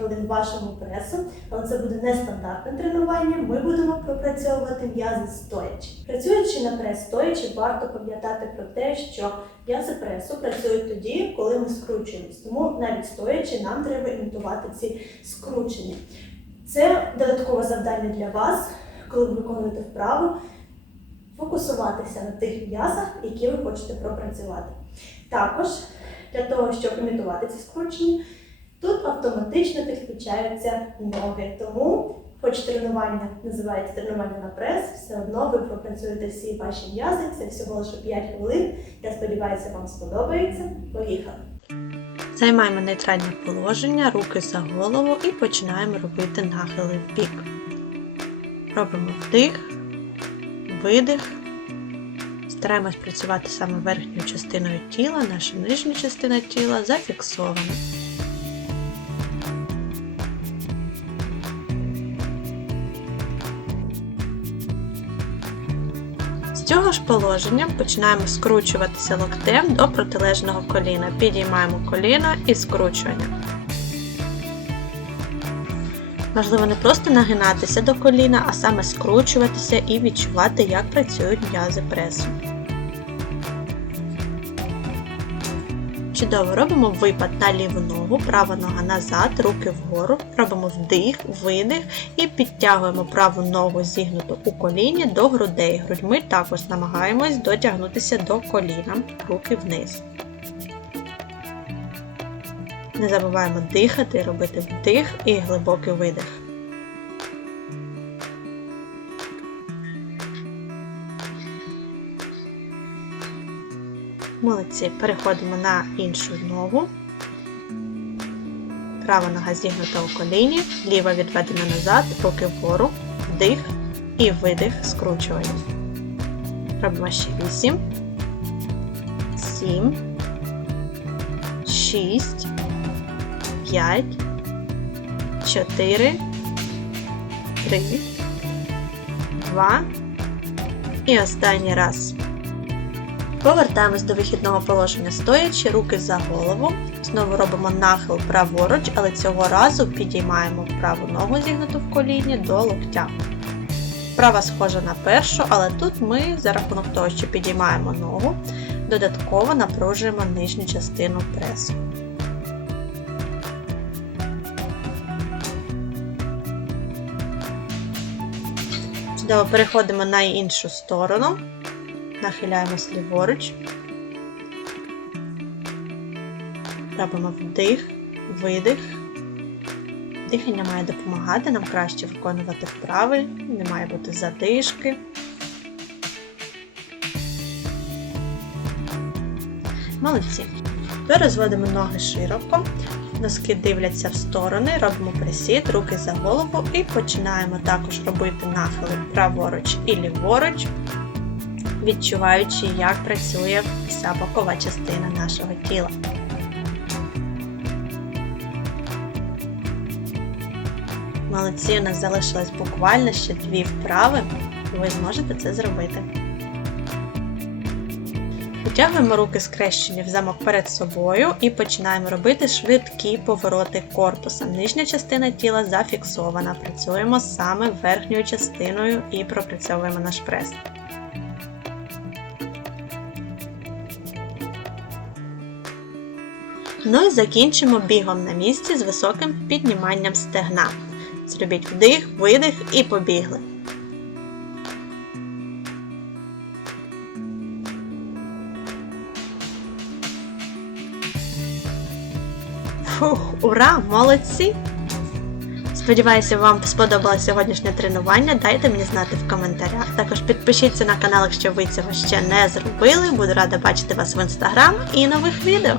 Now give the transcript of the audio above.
годин вашому пресу, але це буде нестандартне тренування. Ми будемо пропрацьовувати м'язи стоячи. Працюючи на прес стоячи, варто пам'ятати про те, що м'язи пресу працюють тоді, коли ми скручуємось. Тому навіть стоячи, нам треба імітувати ці скручення. Це додаткове завдання для вас, коли ви виконуєте вправу, фокусуватися на тих м'язах, які ви хочете пропрацювати. Також для того, щоб імітувати ці скручення, тут автоматично підключаються ноги. Тому, хоч тренування називається тренування на прес, все одно ви пропрацюєте всі ваші м'язи. Це всього лише 5 хвилин. Я сподіваюся, вам сподобається. Поїхали! Займаємо нейтральне положення, руки за голову і починаємо робити нахили в бік. Робимо вдих, видих. Стараємось працювати саме верхньою частиною тіла, наша нижня частина тіла зафіксована. Цього ж положення починаємо скручуватися локтем до протилежного коліна. Підіймаємо коліно і скручування. Важливо не просто нагинатися до коліна, а саме скручуватися і відчувати, як працюють м'язи пресу. Чудово, робимо випад на ліву ногу, права нога назад, руки вгору, робимо вдих, видих і підтягуємо праву ногу зігнуту у коліні до грудей. Грудьми також намагаємось дотягнутися до коліна, руки вниз. Не забуваємо дихати, робити вдих і глибокий видих. Молодці. Переходимо на іншу ногу. Права нога зігнута у коліні, ліва відведена назад, руки вгору, вдих і видих, скручування. Робимо ще 8, 7, 6, 5, 4, 3, 2 і останній раз. Повертаємось до вихідного положення стоячи, руки за голову. Знову робимо нахил праворуч, але цього разу підіймаємо праву ногу зігнуту в коліні до локтя. Права схожа на першу, але тут ми за рахунок того, що підіймаємо ногу, додатково напружуємо нижню частину пресу. Переходимо на іншу сторону. Нахиляємось ліворуч. Робимо вдих, видих. Дихання має допомагати, нам краще виконувати вправи, не має бути задишки. Молодці. Тепер розводимо ноги широко, носки дивляться в сторони, робимо присід, руки за голову і починаємо також робити нахили праворуч і ліворуч відчуваючи, як працює вся бокова частина нашого тіла. Молодці, у нас залишилось буквально ще дві вправи, і ви зможете це зробити. Витягуємо руки скрещені в замок перед собою і починаємо робити швидкі повороти корпусом. Нижня частина тіла зафіксована. Працюємо саме верхньою частиною і пропрацьовуємо наш прес. Ну і закінчимо бігом на місці з високим підніманням стегна. Зробіть вдих, видих і побігли. Фух, ура! Молодці! Сподіваюся, вам сподобалось сьогоднішнє тренування. Дайте мені знати в коментарях. Також підпишіться на канал, якщо ви цього ще не зробили. Буду рада бачити вас в інстаграм і нових відео.